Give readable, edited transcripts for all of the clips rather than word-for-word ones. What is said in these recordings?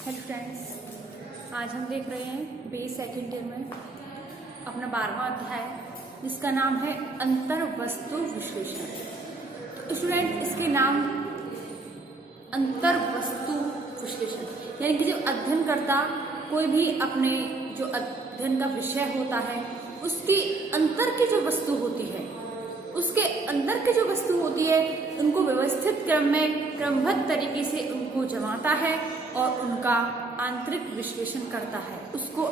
Hello friends, आज हम देख रहे हैं बी सेकेंड ईयर में अपना 12वां अध्याय जिसका नाम है अंतर्वस्तु विश्लेषण। तो स्टूडेंट, इसके नाम अंतर्वस्तु विश्लेषण यानी कि जो अध्ययनकर्ता कोई भी अपने जो अध्ययन का विषय होता है उसकी अंतर की जो वस्तु होती है, उसके अंदर की जो वस्तु होती है उनको व्यवस्थित क्रम में क्रमबद्ध तरीके से उनको जमाता है और उनका आंतरिक विश्लेषण करता है। उसको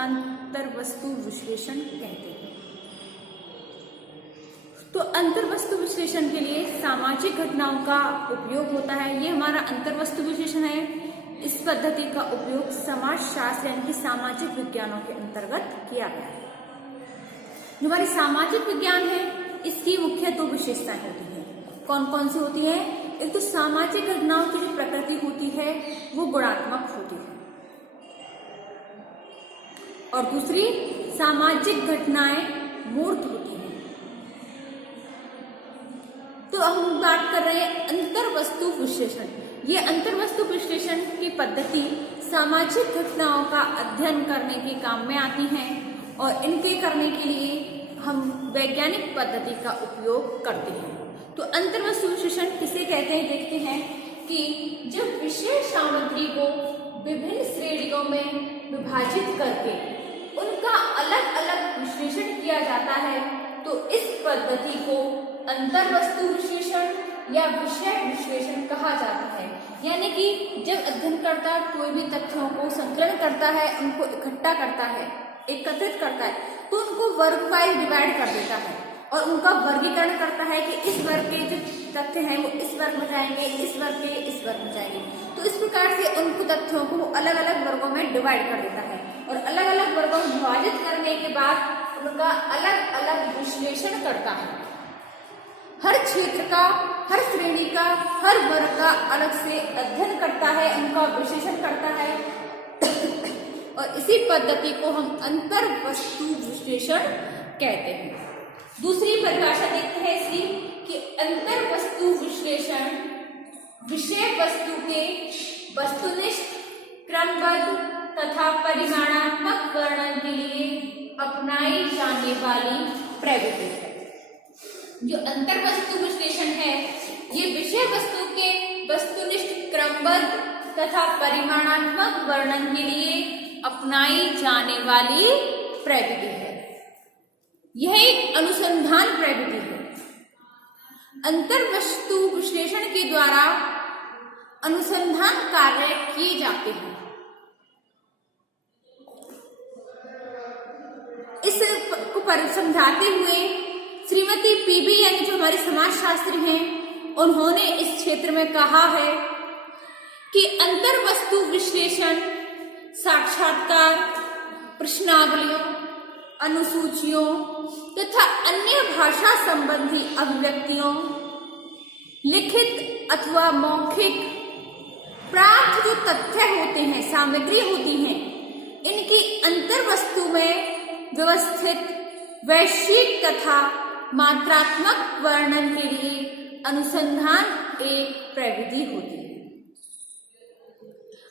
अंतर्वस्तु विश्लेषण कहते हैं। तो अंतर्वस्तु विश्लेषण के लिए सामाजिक घटनाओं का उपयोग होता है। ये हमारा अंतर्वस्तु विश्लेषण है। इस पद्धति का उपयोग समाजशास्त्र यानी कि सामाजिक विज्ञानों के अंतर्गत किया गया है। जो हमारी सामाजिक विज्ञान है इसकी मुख्य दो विशेषताएं होती हैं। कौन कौन सी होती है? एक तो सामाजिक घटनाओं की जो प्रकृति होती है वो गुणात्मक होती है और दूसरी सामाजिक घटनाएं मूर्त होती हैं। तो हम बात कर रहे हैं अंतर्वस्तु विश्लेषण। ये अंतर्वस्तु विश्लेषण की पद्धति सामाजिक घटनाओं का अध्ययन करने के काम में आती हैं और इनके करने के लिए हम वैज्ञानिक पद्धति का उपयोग करते हैं। तो अंतर्वस्तु विश्लेषण किसे कहते हैं देखते हैं कि जब विषय सामग्री को विभिन्न श्रेणियों में विभाजित करके उनका अलग अलग विश्लेषण किया जाता है तो इस पद्धति को अंतर्वस्तु विश्लेषण या विषय विश्लेषण कहा जाता है। यानी कि जब अध्ययनकर्ता कोई भी तथ्यों को संकलन करता है, उनको इकट्ठा करता है, एकत्रित करता है, तो उनको वर्ग वाइज डिवाइड कर देता है और उनका वर्गीकरण करता है कि इस वर्ग के जो तथ्य हैं वो इस वर्ग में जाएंगे, इस वर्ग के इस वर्ग में जाएंगे। तो इस प्रकार से उनको तथ्यों को अलग अलग वर्गों में डिवाइड कर देता है और अलग अलग वर्गों में विभाजित करने के बाद उनका अलग अलग विश्लेषण करता है। हर क्षेत्र का, हर श्रेणी का, हर वर्ग का अलग से अध्ययन करता है, उनका विश्लेषण करता है और इसी पद्धति को हम अंतर्वस्तु विश्लेषण कहते हैं। दूसरी परिभाषा देखते हैं इसकी कि अंतर्वस्तु विश्लेषण विषय वस्तु के वस्तुनिष्ठ, क्रमबद्ध तथा परिमाणात्मक वर्णन के लिए अपनाई जाने वाली प्रविधि है। जो अंतर्वस्तु विश्लेषण है ये विषय वस्तु के वस्तुनिष्ठ, क्रमबद्ध तथा परिमाणात्मक वर्णन के लिए अपनाई जाने वाली प्रविधि है। यह एक अनुसंधान प्रविधि है। अंतर्वस्तु विश्लेषण के द्वारा अनुसंधान कार्य किए जाते हैं। इस को समझाते हुए श्रीमती पीबी यानी जो हमारे समाजशास्त्री हैं उन्होंने इस क्षेत्र में कहा है कि अंतर्वस्तु विश्लेषण साक्षात्कार, प्रश्नावलियों, अनुसूचियों तथा अन्य भाषा संबंधी अभिव्यक्तियों, लिखित अथवा मौखिक प्राप्त जो तथ्य होते हैं, सामग्री होती हैं, इनकी अंतर्वस्तु में व्यवस्थित वैश्विक तथा मात्रात्मक वर्णन के लिए अनुसंधान एक प्रविधि होती है।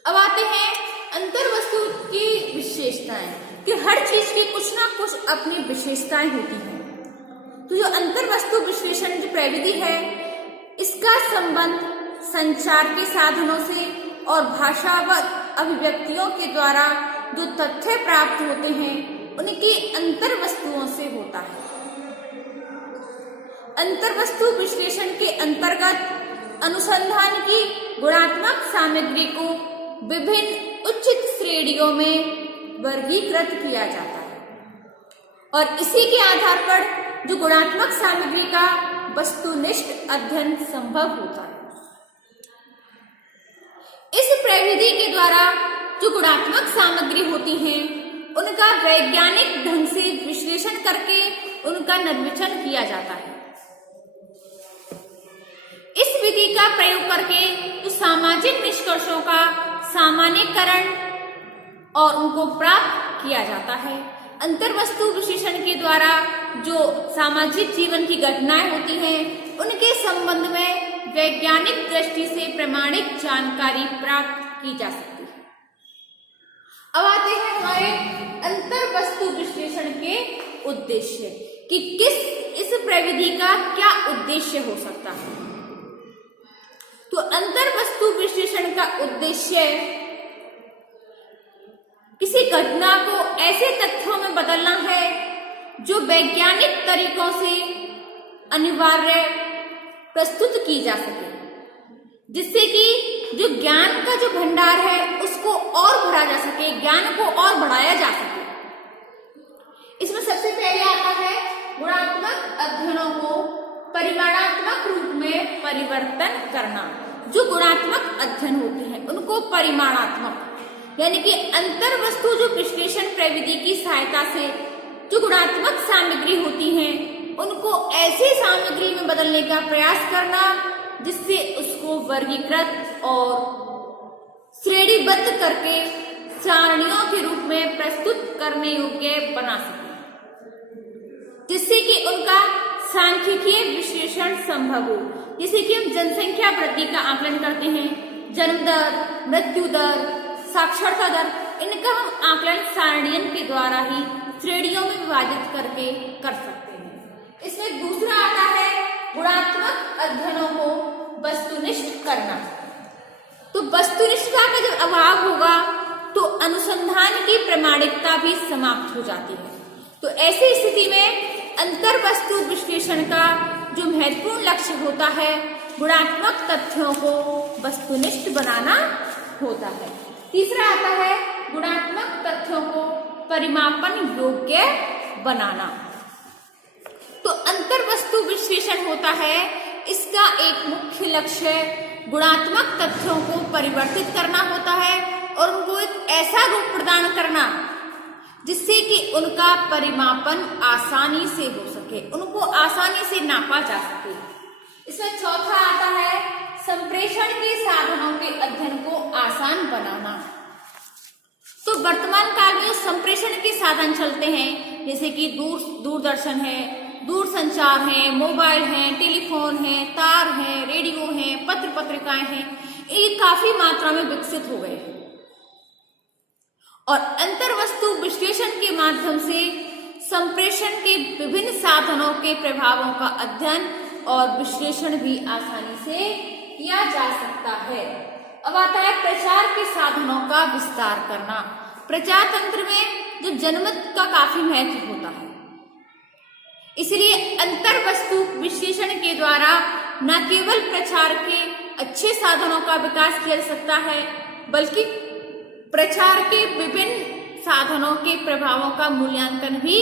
अब आते हैं अंतर्वस्तु की विशेषताएं कि हर चीज की कुछ ना कुछ अपनी विशेषताएं होती हैं। तो जो अंतर्वस्तु विश्लेषण जो प्रविधि है इसका संबंध संचार के साधनों से और भाषागत अभिव्यक्तियों के द्वारा जो तथ्य प्राप्त होते हैं उनकी अंतर्वस्तुओं से होता है। अंतर्वस्तु विश्लेषण के अंतर्गत अनुसंधान की गुणात्मक सामग्री को विभिन्न उचित श्रेणियों में वर्गीकृत किया जाता है और इसी के आधार पर जो गुणात्मक सामग्री का वस्तुनिष्ठ अध्ययन संभव होता है। इस प्रविधि के द्वारा जो गुणात्मक सामग्री होती हैं उनका वैज्ञानिक ढंग से विश्लेषण करके उनका निर्वचन किया जाता है। इस विधि का प्रयोग करके जो सामाजिक निष्कर्षों का सामान्यीकरण और उनको प्राप्त किया जाता है। अंतर्वस्तु विश्लेषण के द्वारा जो सामाजिक जीवन की घटनाएं होती हैं उनके संबंध में वैज्ञानिक दृष्टि से प्रमाणिक जानकारी प्राप्त की जा सकती है। अब आते हैं हमारे अंतर वस्तु विश्लेषण के उद्देश्य कि इस प्रविधि का क्या उद्देश्य हो सकता है। तो अंतर वस्तु विश्लेषण का उद्देश्य किसी घटना को ऐसे तथ्यों में बदलना है जो वैज्ञानिक तरीकों से अनिवार्य प्रस्तुत की जा सके, जिससे कि जो ज्ञान का जो भंडार है उसको और भरा जा सके, ज्ञान को और बढ़ाया जा सके। इसमें सबसे पहले आता है गुणात्मक अध्ययनों को परिमाणात्मक रूप में परिवर्तन करना। जो गुणात्मक अध्ययन होते हैं उनको परिमाणात्मक यानी कि अंतर वस्तु जो विश्लेषण प्रविधि की सहायता से जो गुणात्मक सामग्री होती हैं उनको ऐसी सामग्री में बदलने का प्रयास करना जिससे उसको वर्गीकृत और श्रेणीबद्ध करके सारणियों के रूप में प्रस्तुत करने योग्य बना सके, जिससे कि उनका सांख्यिकीय विश्लेषण संभव हो। जैसे कि हम जनसंख्या वृद्धि का आकलन करते हैं, जन्म दर, मृत्यु दर, साक्षरता दर, इनका हम आकलन सारणियन के द्वारा ही श्रेणियों में विभाजित करके कर सकते हैं। इसमें दूसरा आता है गुणात्मक अध्ययनों को वस्तुनिष्ठ करना। तो वस्तुनिष्ठता का जब अभाव होगा तो अनुसंधान की प्रामाणिकता भी समाप्त हो जाती है। तो ऐसी स्थिति में अंतर वस्तु विश्लेषण का जो महत्वपूर्ण लक्ष्य होता है गुणात्मक तथ्यों को वस्तुनिष्ठ बनाना होता है। तीसरा आता है गुणात्मक तथ्यों को परिमापन योग्य बनाना। तो अंतर वस्तु विश्लेषण होता है, इसका एक मुख्य लक्ष्य गुणात्मक तथ्यों को परिवर्तित करना होता है और उनको एक ऐसा रूप प्रदान करना जिससे कि उनका परिमापन आसानी से हो सके, उनको आसानी से नापा जा सके। इसमें चौथा आता है संप्रेषण के साधनों के अध्ययन को आसान बनाना। तो वर्तमान काल में संप्रेषण के साधन चलते हैं जैसे कि दूरदर्शन है, दूरसंचार है, मोबाइल है, टेलीफोन है, तार है, रेडियो है, पत्र पत्रिकाएं हैं, ये काफी मात्रा में विकसित हो गए हैं और अंतर वस्तु विश्लेषण के माध्यम से संप्रेषण के विभिन्न साधनों के प्रभावों का अध्ययन और विश्लेषण भी आसानी से किया जा सकता है। अब आता है प्रचार के साधनों का विस्तार करना। प्रचार तंत्र में जो जनमत का काफी महत्व होता है, इसलिए अंतर वस्तु विश्लेषण के द्वारा न केवल प्रचार के अच्छे साधनों का विकास किया जा सकता है बल्कि प्रचार के विभिन्न साधनों के प्रभावों का मूल्यांकन भी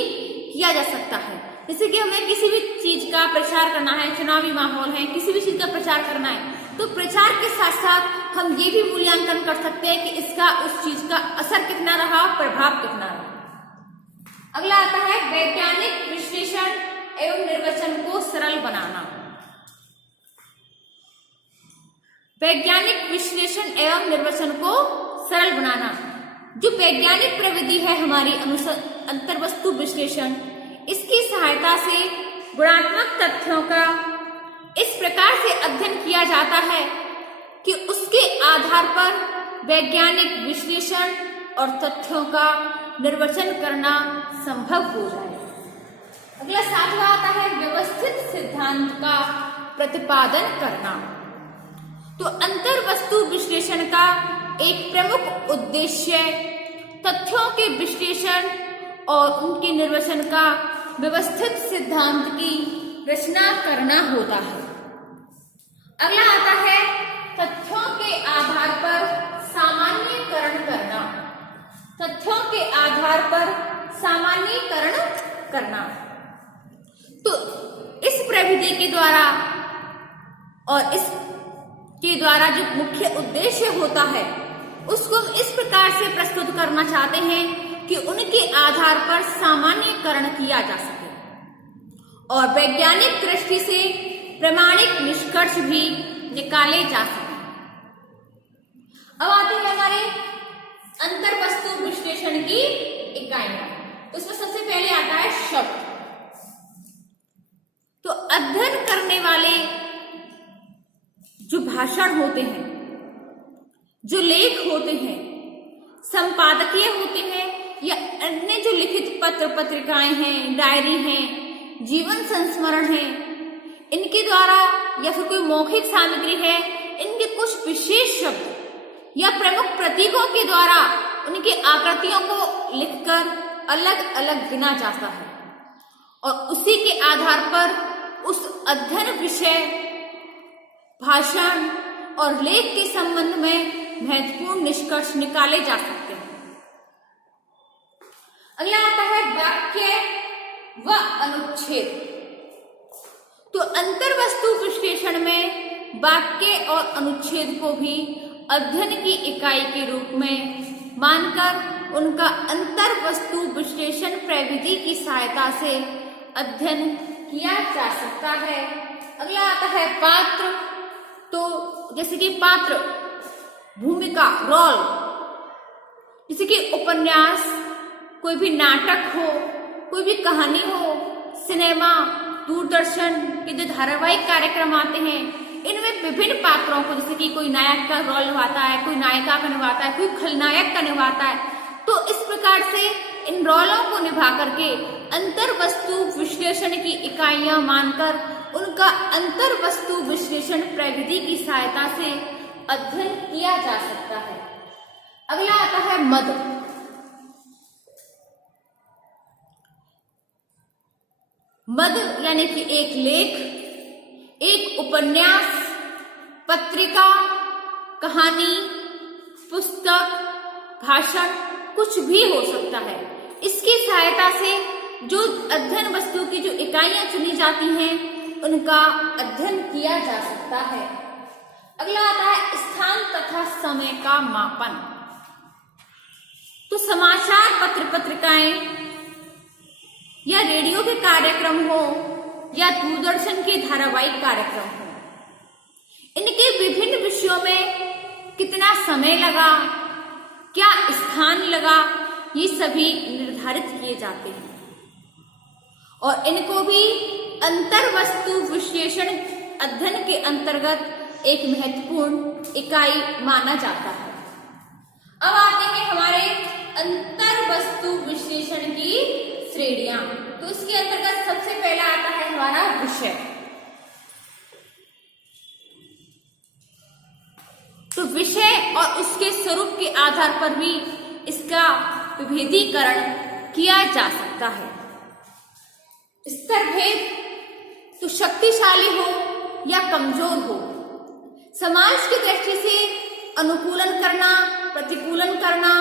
किया जा सकता है। जैसे कि हमें किसी भी चीज का प्रचार करना है, चुनावी माहौल है, किसी भी चीज का प्रचार करना है, तो प्रचार के साथ साथ हम ये भी मूल्यांकन कर सकते हैं कि इसका उस चीज का असर कितना रहा, प्रभाव कितना रहा। अगला आता है वैज्ञानिक विश्लेषण एवं निर्वचन को सरल बनाना। वैज्ञानिक विश्लेषण एवं निर्वचन को सरल बनाना। जो वैज्ञानिक प्रविधि है हमारी अंतर वस्तु विश्लेषण, इसकी सहायता से गुणात्मक तथ्यों का इस प्रकार से अध्ययन किया जाता है कि उसके आधार पर वैज्ञानिक विश्लेषण और तथ्यों का निर्वचन करना संभव हो जाए। अगला सातवां आता है व्यवस्थित सिद्धांत का प्रतिपादन करना। तो अंतर वस्तु विश्लेषण का एक प्रमुख उद्देश्य तथ्यों के विश्लेषण और उनके निर्वचन का व्यवस्थित सिद्धांत की रचना करना होता है। अगला आता है तथ्यों के आधार पर सामान्यीकरण करना। तथ्यों के आधार पर सामान्यीकरण करना। तो इस प्रविधि के द्वारा और इसके द्वारा जो मुख्य उद्देश्य होता है उसको हम इस प्रकार से प्रस्तुत करना चाहते हैं कि उनके आधार पर सामान्यीकरण किया जा सके और वैज्ञानिक दृष्टि से प्रमाणिक निष्कर्ष भी निकाले जा सके। अब आते हैं हमारे अंतर वस्तु विश्लेषण की इकाइयां। तो उसमें सबसे पहले आता है शब्द। तो अध्ययन करने वाले जो भाषण होते हैं, जो लेख होते हैं, संपादकीय होते हैं या अन्य जो लिखित पत्र पत्रिकाएं हैं, डायरी हैं, जीवन संस्मरण है, इनके द्वारा या फिर कोई मौखिक सामग्री है, इनके कुछ विशेष शब्द या प्रमुख प्रतीकों के द्वारा उनकी आकृतियों को लिखकर अलग अलग गिना जाता है और उसी के आधार पर उस अध्ययन विषय, भाषण और लेख के संबंध में महत्वपूर्ण निष्कर्ष निकाले जा सकते हैं। अगला आता है वाक्य व अनुच्छेद। तो अंतर्वस्तु विश्लेषण में वाक्य और अनुच्छेद को भी अध्ययन की इकाई के रूप में मानकर उनका अंतर्वस्तु विश्लेषण प्रविधि की सहायता से अध्ययन किया जा सकता है। अगला आता है पात्र। तो जैसे कि पात्र, भूमिका, रोल, जैसे कि उपन्यास, कोई भी नाटक हो, कोई भी कहानी हो, सिनेमा, दूरदर्शन के जो धारावाहिक कार्यक्रम आते हैं, इनमें विभिन्न पात्रों को, जैसे कि कोई नायक का रोल निभाता है, कोई नायिका का निभाता है, कोई खलनायक का निभाता है, तो इस प्रकार से इन रोलों को निभा करके अंतर्वस्तु विश्लेषण की इकाइयां मानकर उनका अंतर्वस्तु विश्लेषण प्रविधि की सहायता से अध्ययन किया जा सकता है। अगला आता है मद। मद यानी कि एक लेख, एक उपन्यास, पत्रिका, कहानी, पुस्तक, भाषण, कुछ भी हो सकता है। इसकी सहायता से जो अध्ययन वस्तु की जो इकाइयां चुनी जाती हैं, उनका अध्ययन किया जा सकता है। अगला आता है स्थान तथा समय का मापन। तो समाचार पत्र पत्रिकाएं या रेडियो के कार्यक्रम हो या दूरदर्शन के धारावाहिक कार्यक्रम हो, इनके विभिन्न विषयों में कितना समय लगा, क्या स्थान लगा, ये सभी निर्धारित किए जाते हैं और इनको भी अंतर्वस्तु विश्लेषण अध्ययन के अंतर्गत एक महत्वपूर्ण इकाई माना जाता है। अब आते हैं हमारे अंतर्वस्तु विश्लेषण की श्रेणियां। तो इसके अंतर्गत सबसे पहला आता है हमारा विषय। तो विषय और उसके स्वरूप के आधार पर भी इसका विभेदीकरण किया जा सकता है। स्तर भेद, तो शक्तिशाली हो या कमजोर हो, समाज की दृष्टि से अनुकूलन करना, प्रतिकूलन करना,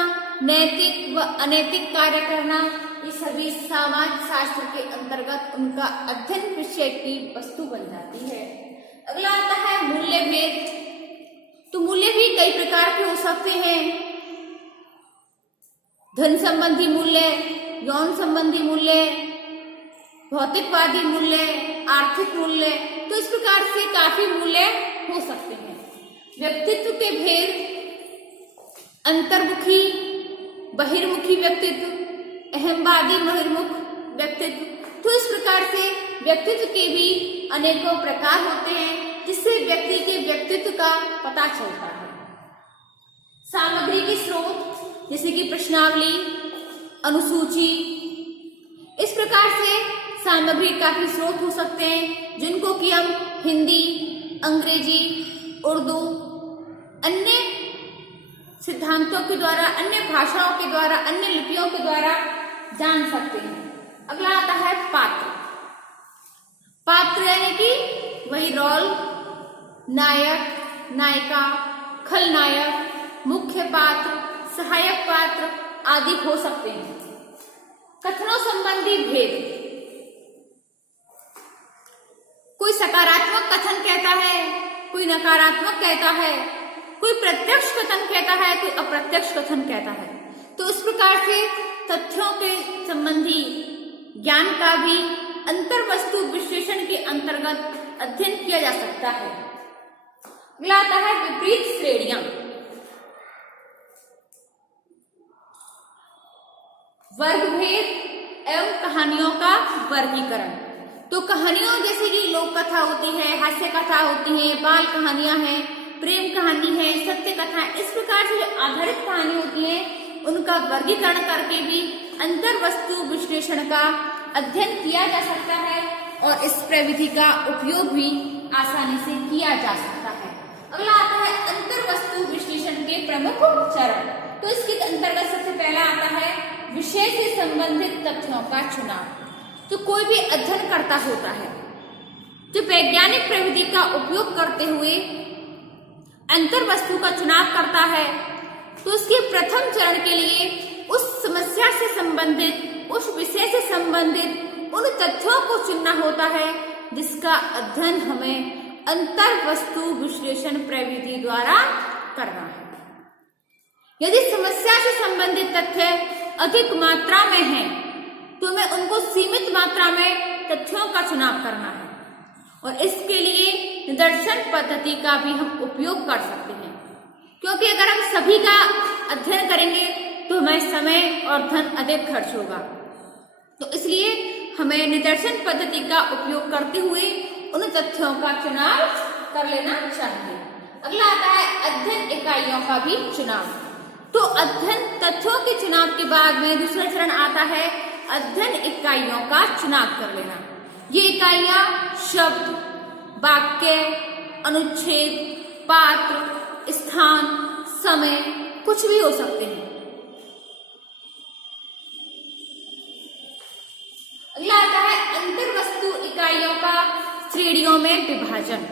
नैतिक व अनैतिक कार्य करना, ये सभी समाज शास्त्र के अंतर्गत उनका अध्ययन विषय की वस्तु बन जाती है। अगला आता है मूल्य भेद। तो मूल्य भी कई प्रकार के हो सकते हैं। धन संबंधी मूल्य, यौन संबंधी मूल्य, भौतिकवादी मूल्य, आर्थिक मूल्य, तो इस प्रकार से काफी मूल्य हो सकते हैं। व्यक्तित्व के भेद, अंतर्मुखी, बहिर्मुखी व्यक्तित्व, अहमवादी बहिर्मुख व्यक्तित्व, तो इस प्रकार से व्यक्तित्व के भी अनेकों प्रकार होते हैं, जिससे व्यक्ति के व्यक्तित्व का पता चलता है। सामग्री के स्रोत, जैसे कि प्रश्नावली, अनुसूची, इस प्रकार से सामग्री काफी स्रोत हो सकते हैं, जिनको कि हम हिंदी, अंग्रेजी, उर्दू, अन्य सिद्धांतों के द्वारा, अन्य भाषाओं के द्वारा, अन्य लिपियों के द्वारा जान सकते हैं। अगला आता है पात्र। पात्र यानी कि वही रोल, नायक, नायिका, खलनायक, मुख्य पात्र, सहायक पात्र आदि हो सकते हैं। कथनों संबंधी भेद, कोई सकारात्मक कथन कहता है, कोई नकारात्मक कहता है, कोई प्रत्यक्ष कथन कहता है, कोई अप्रत्यक्ष कथन कहता है। तो इस प्रकार से तथ्यों के संबंधी ज्ञान का भी अंतर्वस्तु विश्लेषण के अंतर्गत अध्ययन किया जा सकता है। अगला आता है विपरीत श्रेणियां। वर्गभेद एवं कहानियों का वर्गीकरण। तो कहानियों जैसे कि लोक कथा होती है, हास्य कथा होती है, बाल कहानियां हैं, प्रेम कहानी है, सत्य कथा है, इस प्रकार से जो आधारित कहानी होती है, उनका वर्गीकरण करके भी अंतर्वस्तु विश्लेषण का अध्ययन किया जा सकता है और इस प्रविधि का उपयोग भी आसानी से किया जा सकता है। अगला आता है अंतर्वस्तु विश्लेषण के प्रमुख चरण। तो इसके अंतर्गत सबसे पहला आता है विषय से संबंधित तथ्यों का चुनाव। तो कोई भी अध्ययनकर्ता होता है जो वैज्ञानिक प्रविधि का उपयोग करते हुए अंतर्वस्तु का चुनाव करता है, तो उसके प्रथम चरण के लिए उस समस्या से संबंधित, उस विषय से संबंधित उन तथ्यों को चुनना होता है जिसका अध्ययन हमें अंतर्वस्तु विश्लेषण प्रविधि द्वारा करना है। यदि समस्या से संबंधित तथ्य अधिक मात्रा में हैं, तो हमें उनको सीमित मात्रा में तथ्यों का चुनाव करना है और इसके लिए निदर्शन पद्धति का भी हम उपयोग कर सकते हैं, क्योंकि अगर हम सभी का अध्ययन करेंगे तो हमें समय और धन अधिक खर्च होगा। तो इसलिए हमें निदर्शन पद्धति का उपयोग करते हुए उन तथ्यों का चुनाव कर लेना चाहिए। अगला आता है अध्ययन इकाइयों का भी चुनाव। तो अध्ययन तथ्यों के चुनाव के बाद में दूसरा चरण आता है अध्ययन इकाइयों का चुनाव कर लेना। ये इकाइयां शब्द, वाक्य, अनुच्छेद, पात्र, स्थान, समय कुछ भी हो सकते हैं। अगला आता है अंतर्वस्तु इकाइयों का श्रेणियों में विभाजन।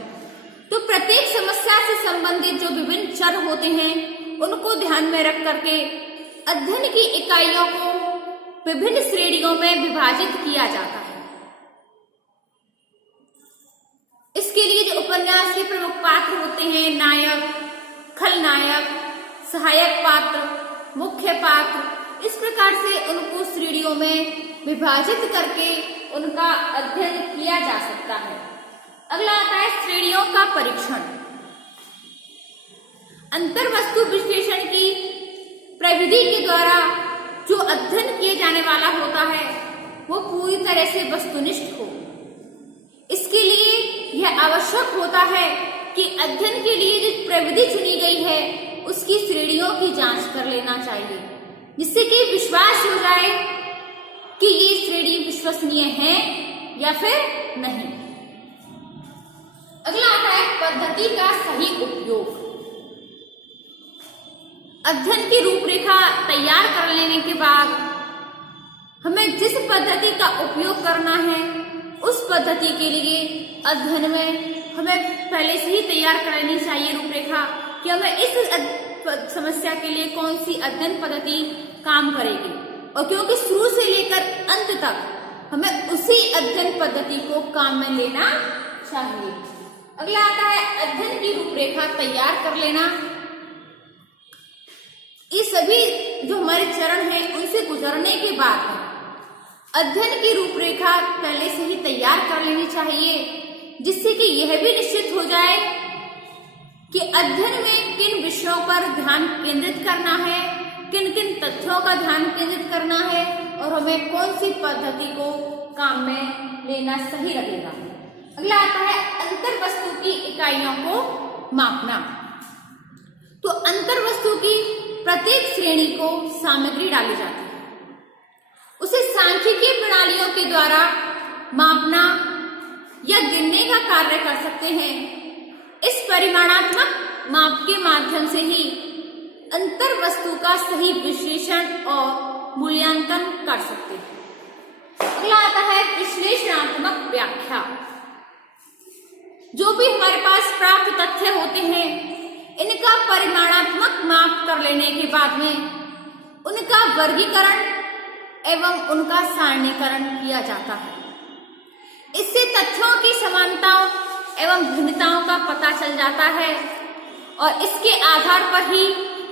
तो प्रत्येक समस्या से संबंधित जो विभिन्न चर होते हैं उनको ध्यान में रख करके अध्ययन की इकाइयों को विभिन्न श्रेणियों में विभाजित किया जाता है। इसके लिए जो उपन्यास के प्रमुख पात्र होते हैं, नायक, खलनायक, सहायक पात्र, मुख्य पात्र, इस प्रकार से उनको श्रेणियों में विभाजित करके उनका अध्ययन किया जा सकता है। अगला आता है श्रेणियों का परीक्षण। अंतर्वस्तु विश्लेषण की प्रविधि के द्वारा जो अध्ययन किए जाने वाला होता है वो पूरी तरह से वस्तुनिष्ठ हो। इसके लिए यह आवश्यक होता है कि अध्ययन के लिए जो प्रविधि चुनी गई है उसकी श्रेणियों की जांच कर लेना चाहिए, जिससे कि विश्वास हो जाए कि ये श्रेणी विश्वसनीय है या फिर नहीं। अगला आता है पद्धति का सही उपयोग। अध्ययन की रूपरेखा तैयार कर लेने के बाद हमें जिस पद्धति का उपयोग करना है उस पद्धति के लिए अध्ययन में हमें पहले से ही तैयार कर लेनी चाहिए रूपरेखा कि हमें इस समस्या के लिए कौन सी अध्ययन पद्धति काम करेगी, और क्योंकि शुरू से लेकर अंत तक हमें उसी अध्ययन पद्धति को काम में लेना चाहिए। अगला आता है अध्ययन की रूपरेखा तैयार कर लेना। ये सभी जो हमारे चरण हैं उनसे गुजरने के बाद अध्ययन की रूपरेखा पहले से ही तैयार कर लेनी चाहिए, जिससे कि यह भी निश्चित हो जाए कि अध्ययन में किन विषयों पर ध्यान केंद्रित करना है, किन किन तथ्यों का ध्यान केंद्रित करना है और हमें कौन सी पद्धति को काम में लेना सही लगेगा। अगला आता है अंतर्वस्तु की इकाइयों को मापना। तो अंतर्वस्तु की प्रत्येक श्रेणी को सामग्री डाली जाती है, उसे सांख्यिकीय प्रणालियों के द्वारा मापना या गिनने का कार्य कर सकते हैं। इस परिमाणात्मक माप के माध्यम से ही अंतर्वस्तु का सही विश्लेषण और मूल्यांकन कर सकते हैं। अगला आता है विश्लेषणात्मक व्याख्या। जो भी हमारे पास प्राप्त तथ्य होते हैं इनका परिमाणात्मक माप कर लेने के बाद में उनका वर्गीकरण एवं उनका सारणीकरण किया जाता है। इससे तथ्यों की समानताओं एवं भिन्नताओं का पता चल जाता है और इसके आधार पर ही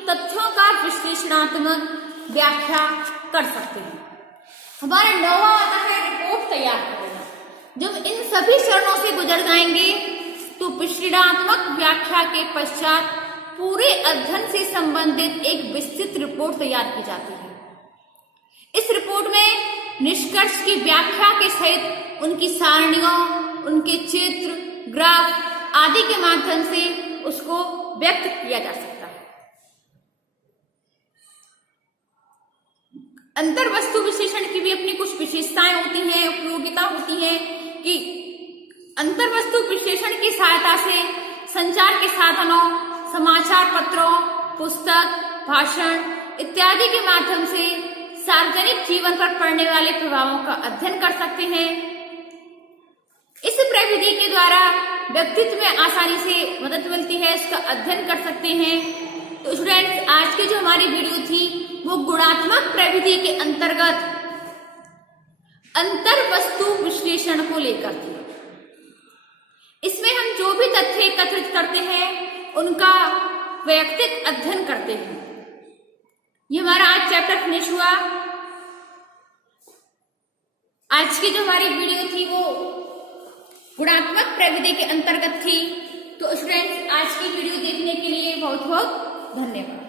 तथ्यों का विश्लेषणात्मक व्याख्या कर सकते हैं। हमारा नौवां आता है रिपोर्ट तैयार करना। जब इन सभी चरणों से गुजर जाएंगे तो विश्लेषणात्मक व्याख्या के पश्चात पूरे अध्ययन से संबंधित एक विस्तृत रिपोर्ट तैयार की जाती है। इस रिपोर्ट में निष्कर्ष की व्याख्या के सहित उनकी सारणियों, उनके चित्र, ग्राफ आदि के माध्यम से उसको व्यक्त किया जा सकता है। अंतर वस्तु विश्लेषण की भी अपनी कुछ विशेषताएं होती हैं, उपयोगिता होती है कि अंतर वस्तु विश्लेषण की सहायता से संचार के साधनों, समाचार पत्रों, पुस्तक, भाषण इत्यादि के माध्यम से सार्वजनिक जीवन पर पड़ने वाले प्रभावों का अध्ययन कर सकते हैं। इस प्रविधि के द्वारा व्यक्तित्व में आसानी से मदद मिलती है, इसका अध्ययन कर सकते हैं। तो स्टूडेंट्स, आज की जो हमारी वीडियो थी वो गुणात्मक प्रविधि के अंतर्गत अंतर वस्तु विश्लेषण को लेकर थी। इसमें हम जो भी तथ्य एकत्रित करते हैं उनका वैयक्तिक अध्ययन करते हैं। ये हमारा आज चैप्टर फिनिश हुआ। आज की जो हमारी वीडियो थी वो गुणात्मक प्रविधि के अंतर्गत थी। तो स्टूडेंट्स, आज की वीडियो देखने के लिए बहुत बहुत धन्यवाद।